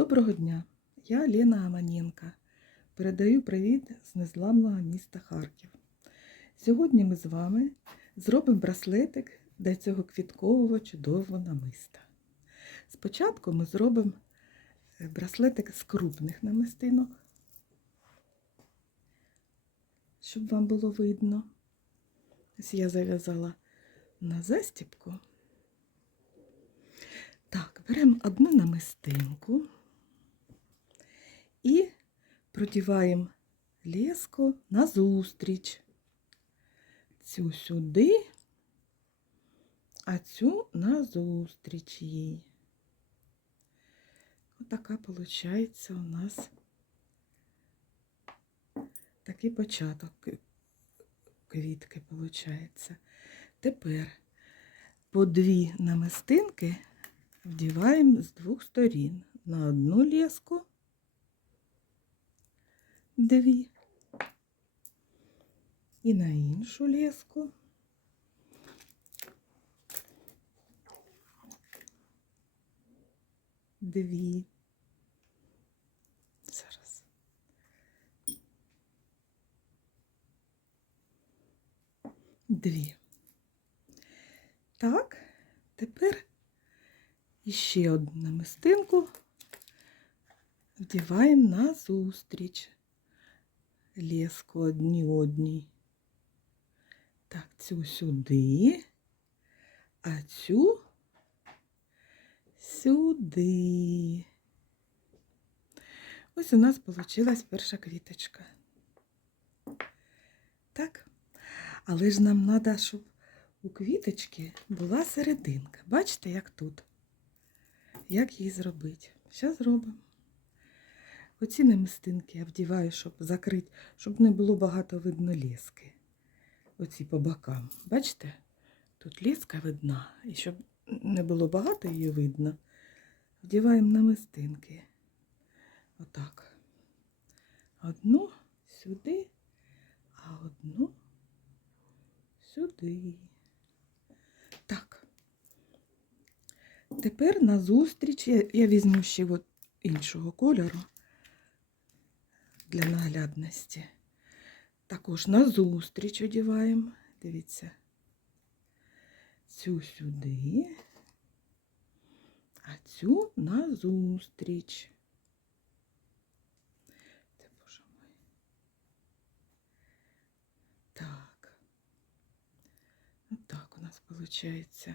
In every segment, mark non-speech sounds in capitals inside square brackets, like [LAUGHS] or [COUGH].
Доброго дня! Я Лена Аманенко. Передаю привіт з незламного міста Харків. Сьогодні ми з вами зробимо браслетик до цього квіткового чудового намиста. Спочатку ми зробимо е, браслетик з крупних намистинок, щоб вам було видно. Ось я зав'язала на застіпку. Так, беремо одну намистинку і продіваємо леску назустріч. Цю сюди, а цю назустріч їй. Отака виходить у нас такий початок квітки виходить. Тепер по дві намистинки вдіваємо з двох сторін на одну леску, дві, і на іншу леску. Дві. Зараз. Дві. Так, тепер іще одну намистинку вдіваємо на зустріч леску одні одній. Так, цю сюди, а цю сюди. Ось у нас вийшла перша квіточка. Так? Але ж нам треба, щоб у квіточки була серединка. Бачите, як тут? Як її зробити? Зараз зробимо. Оці намистинки я вдіваю, щоб закрити, щоб не було багато видно лески. Оці по бокам. Бачите? Тут леска видна. І щоб не було багато її видно, вдіваємо намистинки. Отак. Одну сюди, а одну сюди. Так. Тепер на зустріч я, я візьму ще от іншого кольору для наглядності. Також на зустріч одіваємо. Дивіться, цю сюди, а цю на зустріч. Це, боже мой. Так. Отак у нас виходить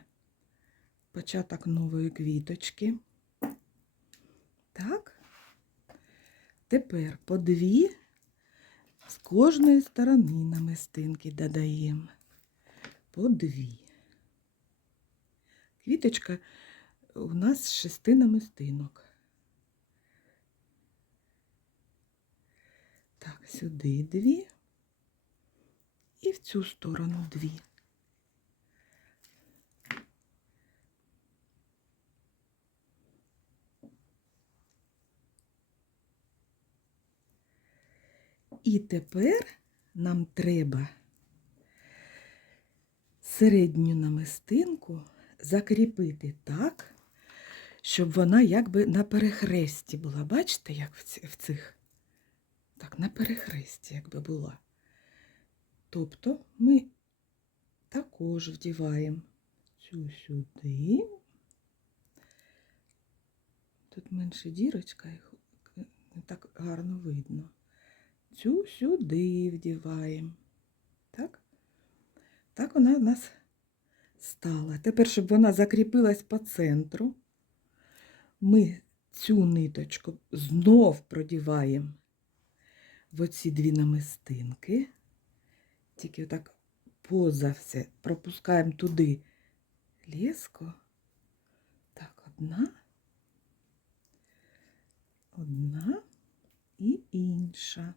початок нової квіточки. Так. Тепер по дві з кожної сторони намистинки додаємо. По дві. Квіточка у нас з шести намистинок. Так, сюди дві і в цю сторону дві. І тепер нам треба середню намистинку закріпити так, щоб вона якби на перехресті була. Бачите, як в цих? Так, на перехресті, якби була. Тобто ми також вдіваємо цю сюди. Тут менше дірочка, їх не так гарно видно цю сюди вдіваємо. Так? Так вона в нас стала. Тепер, щоб вона закріпилась по центру, ми цю ниточку знов продіваємо в оці дві намистинки. Тільки отак поза все пропускаємо туди леску. Так, одна, одна і інша.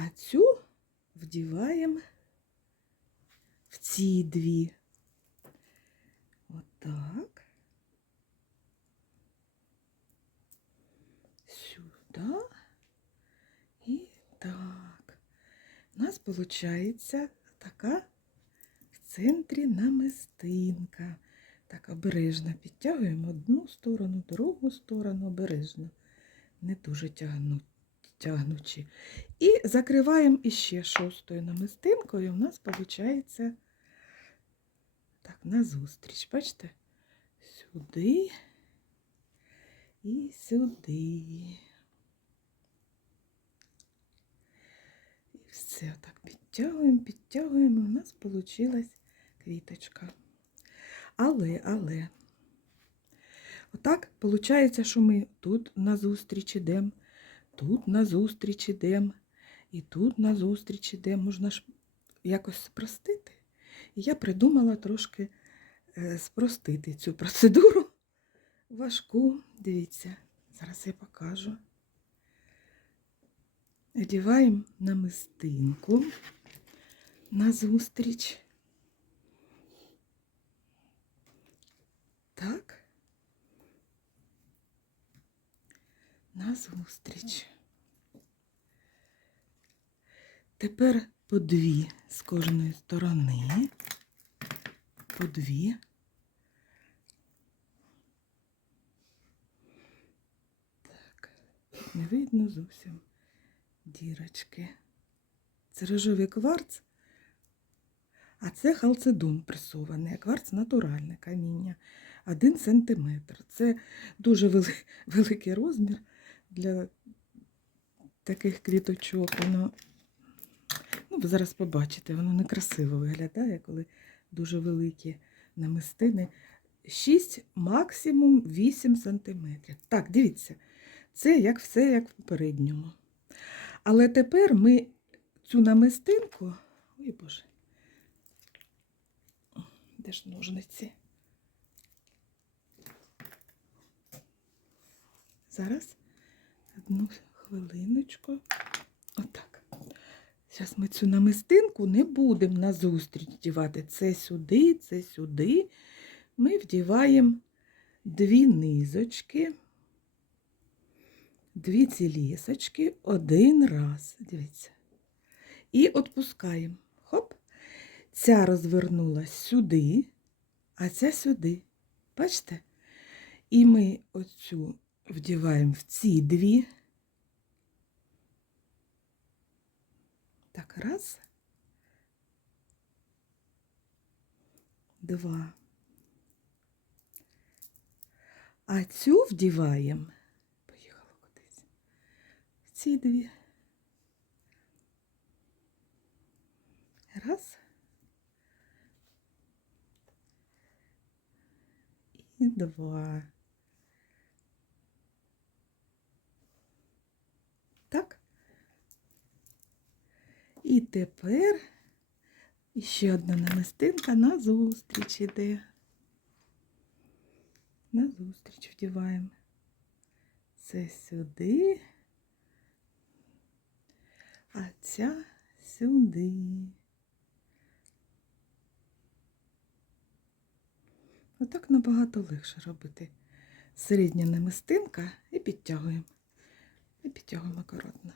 А цю вдіваємо в ці дві. Отак. Сюди і так. У нас виходить така в центрі намистинка. Так, обережно підтягуємо одну сторону, другу сторону, обережно. Не дуже тягну, тягнучи. І закриваємо іще шостою намистинкою. У нас виходить так, назустріч. Бачите? Сюди і сюди. І все так підтягуємо, підтягуємо. У нас вийшла квіточка. Але, але, отак виходить, що ми тут назустріч ідемо, тут назустріч ідемо, і тут назустріч ідемо. Можна ж якось спростити. І я придумала трошки е, спростити цю процедуру важку. Дивіться, зараз я покажу. Одіваємо намистинку назустріч. Так. Назустріч. Тепер по дві з кожної сторони. По дві. Так, не видно зовсім дірочки. Це рожовий кварц, а це халцедон пресований, кварц натуральне каміння. Один сантиметр. Це дуже вели- [LAUGHS] великий розмір для таких квіточок. Воно, ну, ви зараз побачите, воно некрасиво виглядає, коли дуже великі намистини. 6, максимум 8 сантиметрів. Так, дивіться, це як все як в попередньому. Але тепер ми цю намистинку. Ой Боже. Де ж ножниці? Зараз одну хвилиночку. Отак. Зараз ми цю намистинку не будемо назустріч вдівати. Це сюди, це сюди. Ми вдіваємо дві низочки, дві ці лісочки один раз. Дивіться. І відпускаємо. Хоп. Ця розвернулась сюди, а ця сюди. Бачите? І ми оцю вдіваємо в ці дві. Так, раз. Два. А цю вдіваємо. Поїхала кудись. В ці дві. Раз. І два. І тепер ще одна намистинка на зустріч іде. На зустріч вдіваємо. Це сюди, а ця сюди. Отак набагато легше робити. Середня намистинка і підтягуємо. І підтягуємо акуратно.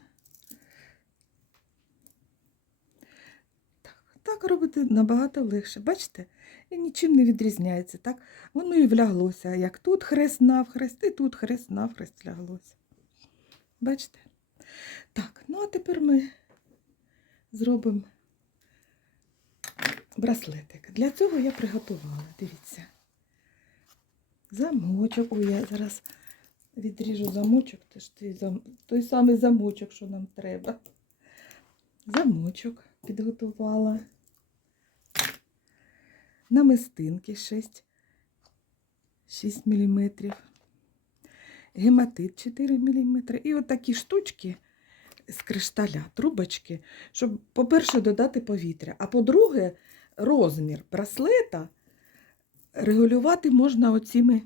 Так, робити набагато легше. Бачите? І нічим не відрізняється. Так? Воно і вляглося. Як тут хрест навхрест, і тут хрест навхрест ляглося. Бачите? Так, ну а тепер ми зробимо браслетик. Для цього я приготувала, дивіться. Замочок. Ой, я зараз відріжу замочок, це ж той самий замочок, що нам треба. Замочок підготувала. Намистинки 6, 6 мм. Гематит 4 мм. І от штучки з кришталя, трубочки, щоб, по-перше, додати повітря, а по-друге, розмір браслета регулювати можна оціми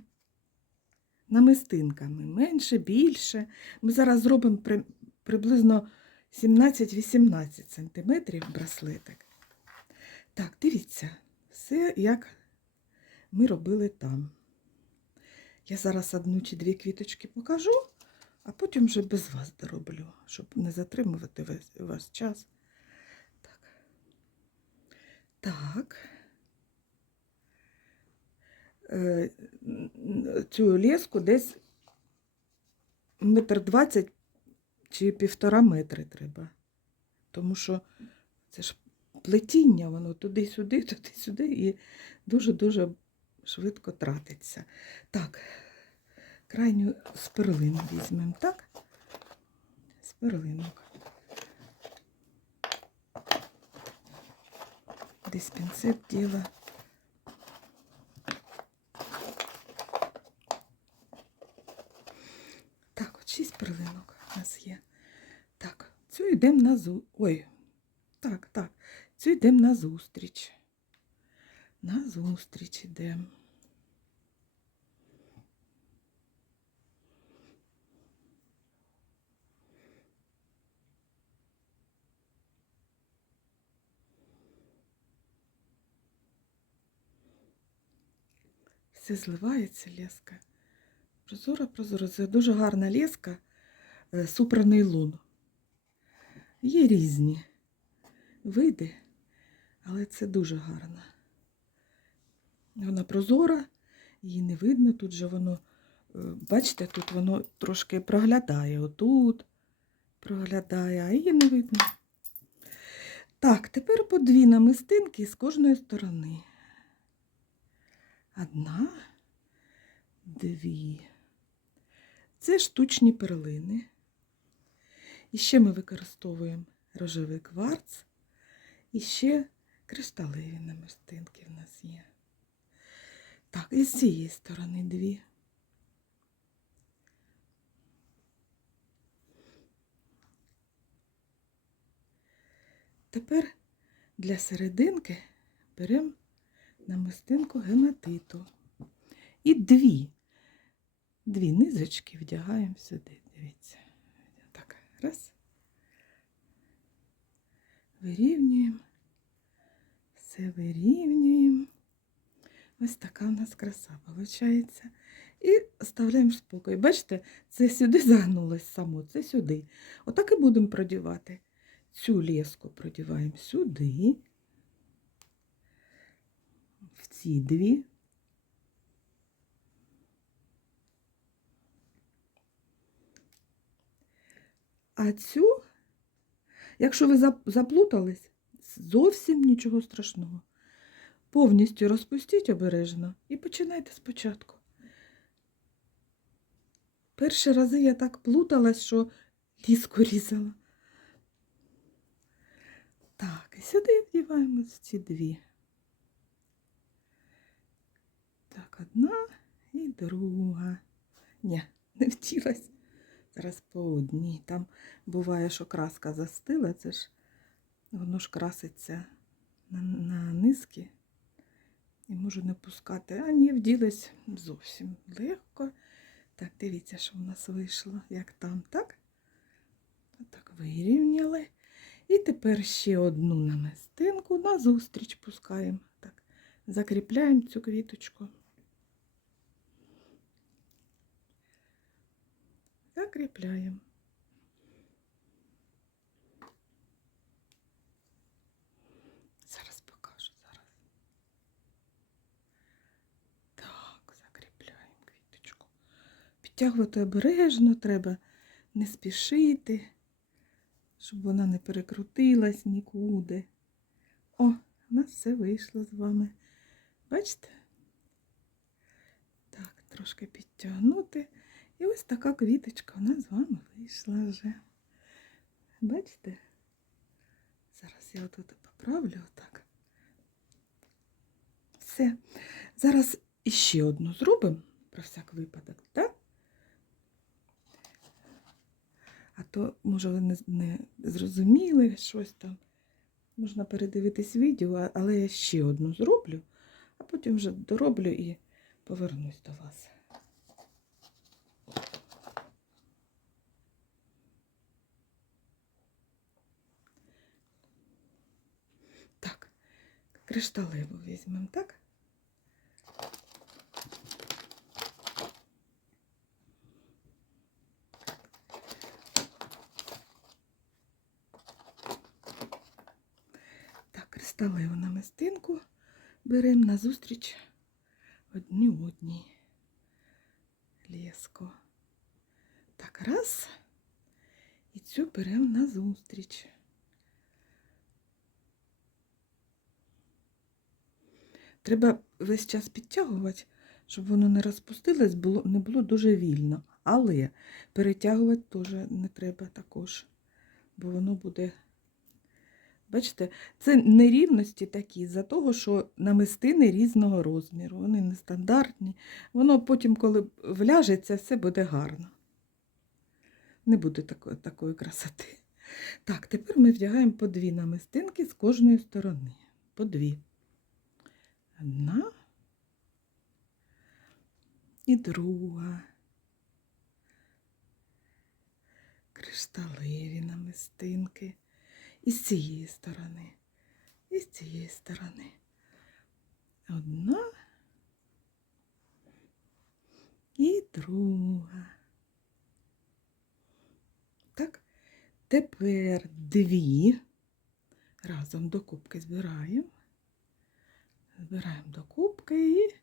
намистинками. Менше, більше. Ми зараз зробимо при, приблизно 17-18 см браслетик. Так, дивіться, все як ми робили там. Я зараз одну чи дві квіточки покажу, а потім вже без вас дороблю, щоб не затримувати весь, ваш час. Так. Так. е, цю леску десь метр двадцять чи півтора метри треба. Тому що це ж плетіння, воно туди-сюди, туди-сюди і дуже-дуже швидко тратиться. Так, крайню з перлин візьмемо, так? З перлинок. Десь пінцет діла. Так, от шість перлинок у є. Так, цю йдемо на зу. Ой, так, так. Цю йдемо на зустріч. На зустріч йдемо. Все зливається леска. Прозора, прозора. Це дуже гарна леска супраний лун. Є різні види, але це дуже гарна. Вона прозора, її не видно. Тут же воно, е, бачите, тут воно трошки проглядає. Отут проглядає, а її не видно. Так, тепер по дві намистинки з кожної сторони. Одна, дві. Це штучні перлини. І ще ми використовуємо рожевий кварц. І ще кришталеві намистинки в нас є. Так, і з цієї сторони дві. Тепер для серединки беремо намистинку гематиту. І дві. Дві низочки вдягаємо сюди. Дивіться. Раз. Вирівнюємо. Все вирівнюємо. Ось така у нас краса виходить. І оставляємо спокій. Бачите, це сюди загнулось само, це сюди. Отак і будемо продівати. Цю леску продіваємо сюди. В ці дві. А цю, якщо ви заплутались, зовсім нічого страшного. Повністю розпустіть обережно і починайте спочатку. Перші рази я так плуталась, що ліску різала. Так, і сюди вдіваємо ці дві. Так, одна і друга. Ні, не втілась. Зараз по. Там буває, що краска застила, це ж воно ж краситься на, на низки. І можу не пускати. А ні, вділась зовсім легко. Так, дивіться, що в нас вийшло, як там, так? Отак вирівняли. І тепер ще одну намистинку назустріч пускаємо. Так, закріпляємо цю квіточку. Закріпляємо. Зараз покажу, зараз. Так, закріпляємо квіточку. Підтягувати обережно треба, не спішити, щоб вона не перекрутилась нікуди. О, у нас все вийшло з вами. Бачите? Так, трошки підтягнути. І ось така квіточка нас з вами вийшла вже. Бачите? Зараз я отут поправлю отак. Все. Зараз іще одну зробимо про всяк випадок, так? А то, може, ви не, не зрозуміли щось там. Можна передивитись відео, але я ще одну зроблю, а потім вже дороблю і повернусь до вас. Так, кришталеву візьмемо, так? Так, кришталеву намистинку беремо на зустріч одні одній. Леску. Так, раз. І цю беремо на Треба весь час підтягувати, щоб воно не розпустилось, було, не було дуже вільно. Але перетягувати теж не треба також, бо воно буде. Бачите, це нерівності такі за того, що намистини різного розміру. Вони нестандартні. Воно потім, коли вляжеться, все буде гарно. Не буде такої, такої красоти. Так, тепер ми вдягаємо по дві намистинки з кожної сторони. По дві. Одна і друга. Кришталеві намистинки. І з цієї сторони, і з цієї сторони. Одна і друга. Так, тепер дві. Разом до кубки збираємо. Збираємо до кубки і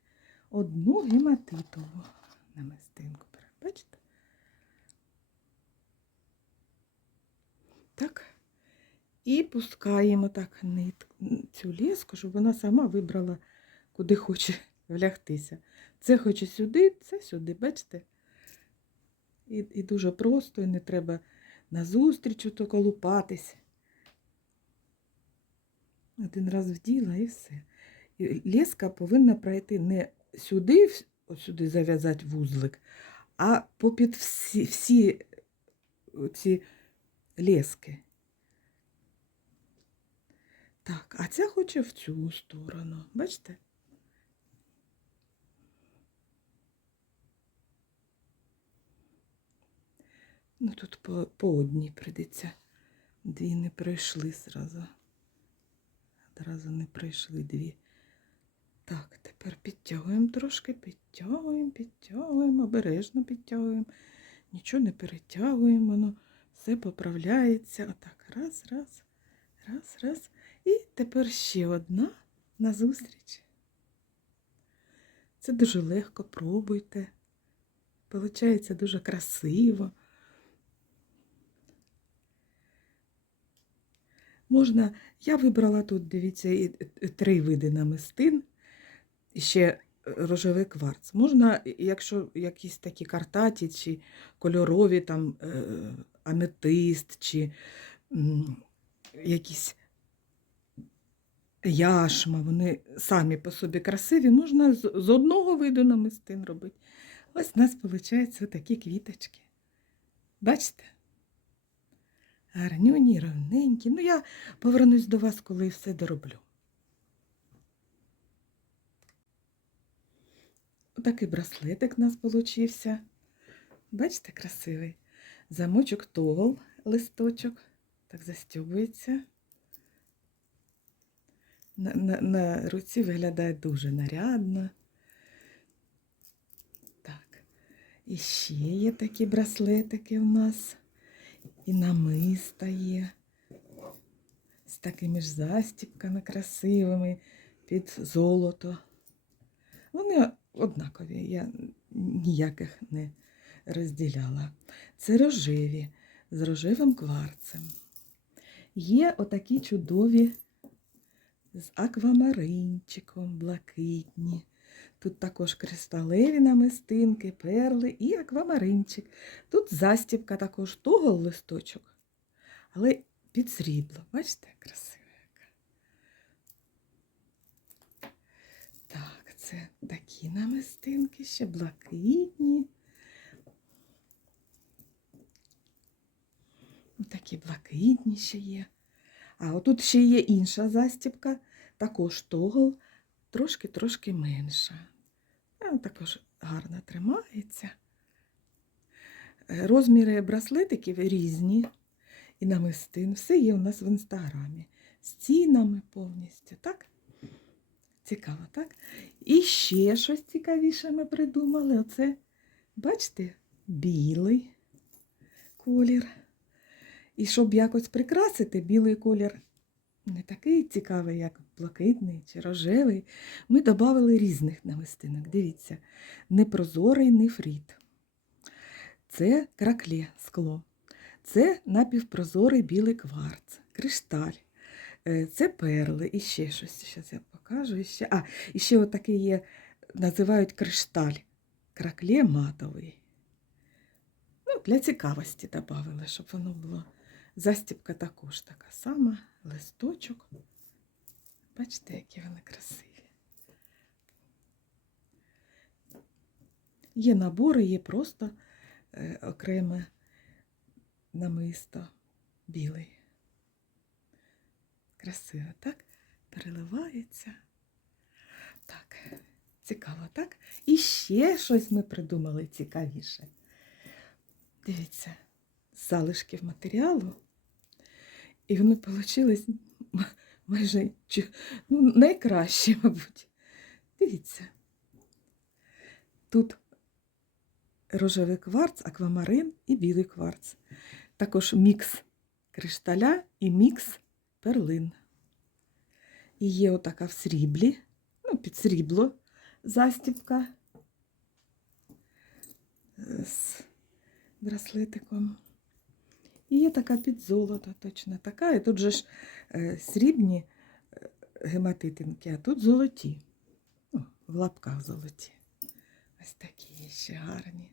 одну гематитову намистинку. Бачите? Так. І пускаємо так нит, цю леску, щоб вона сама вибрала, куди хоче влягтися. Це хоче сюди, це сюди, бачите? І, і дуже просто, і не треба назустріч ото колупатись. Один раз вділа і все. І леска повинна пройти не сюди, от сюди зав'язати вузлик, а попід всі, всі ці лески. Так, а ця хоче в цю сторону. Бачите? Ну тут по, по одній прийдеться. Дві не прийшли зразу. Одразу не прийшли дві. Так, тепер підтягуємо трошки, підтягуємо, підтягуємо, обережно підтягуємо. Нічого не перетягуємо, воно все поправляється. Отак, раз, раз, раз, раз. І тепер ще одна назустріч. Це дуже легко, пробуйте. Получається дуже красиво. Можна, я вибрала тут, дивіться, три види намистин, ще рожевий кварц. Можна, якщо якісь такі картаті чи кольорові, там е, аметист, чи якісь яшма, вони самі по собі красиві, можна з, одного виду намистин робити. Ось у нас виходять такі квіточки. Бачите? Гарнюні, ровненькі. Ну, я повернусь до вас, коли все дороблю. Отакий браслетик у нас получився. Бачите, красивий. Замочок тогл, листочок. Так застьобується. На, на, на руці виглядає дуже нарядно. Так. І ще є такі браслетики у нас. І намиста є. З такими ж застіпками красивими під золото. Вони однакові, я ніяких не розділяла. Це рожеві з рожевим кварцем. Є отакі чудові з аквамаринчиком, блакитні. Тут також кристалеві намистинки, перли і аквамаринчик. Тут застібка також того листочок, але під срібло. Бачите, красиво яка. Так, це такі намистинки, ще блакитні. Такі блакитні ще є. А отут ще є інша застібка, також тогл, трошки-трошки менша. Також гарно тримається. Е, Розміри браслетиків різні і намистин. Все є у нас в інстаграмі. З цінами повністю, так? Цікаво, так? І ще щось цікавіше ми придумали. Оце, бачите, білий колір. І щоб якось прикрасити, білий колір не такий цікавий, як блакитний чи рожевий, ми додали різних намистинок. Дивіться, непрозорий нефрит. Це кракле скло. Це напівпрозорий білий кварц, кришталь. Е, Це перли і ще щось. Зараз я покажу. І ще. А, і ще отакий є, називають кришталь. Кракле матовий. Ну, для цікавості додали, щоб воно було. Застібка також така сама, листочок. Бачите, які вони красиві. Є набори, є просто е, окреме намисто білий. Красиво, так? Переливається. Так, цікаво, так? І ще щось ми придумали цікавіше. Дивіться, залишків матеріалу. І вони вийшли майже ну, найкращі, мабуть. Дивіться. Тут рожевий кварц, аквамарин і білий кварц. Також мікс кришталя і мікс перлин. І є отака в сріблі, ну, під срібло застібка з браслетиком. І є така під золото, точно така. І тут же ж е, срібні е, гематитинки, а тут золоті. Ну, в лапках золоті. Ось такі ще гарні.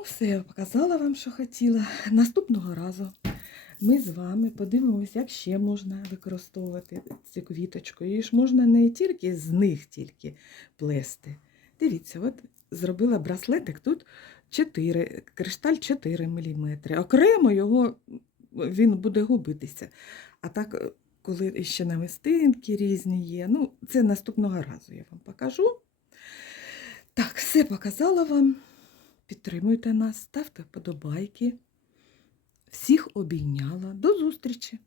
Ну, все, я показала вам, що хотіла. Наступного разу ми з вами подивимося, як ще можна використовувати цю квіточку. І ж можна не тільки з них тільки плести. Дивіться, от зробила браслетик тут 4, кришталь 4 мм. Окремо його він буде губитися. А так, е, коли ще намистинки різні є, ну, це наступного разу я вам покажу. Так, все показала вам. Підтримуйте нас, ставте вподобайки. Всіх обійняла. До зустрічі!